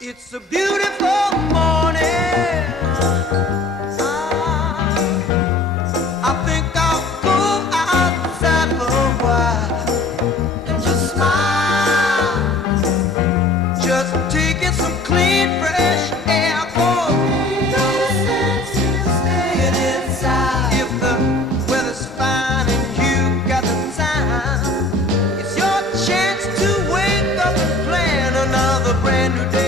It's a beautiful morning. I think I'll go outside for a while and just smile. Just taking some clean, fresh air. 'Cause no sense in staying inside. If the weather's fine and you got the time, it's your chance to wake up and plan another brand new day.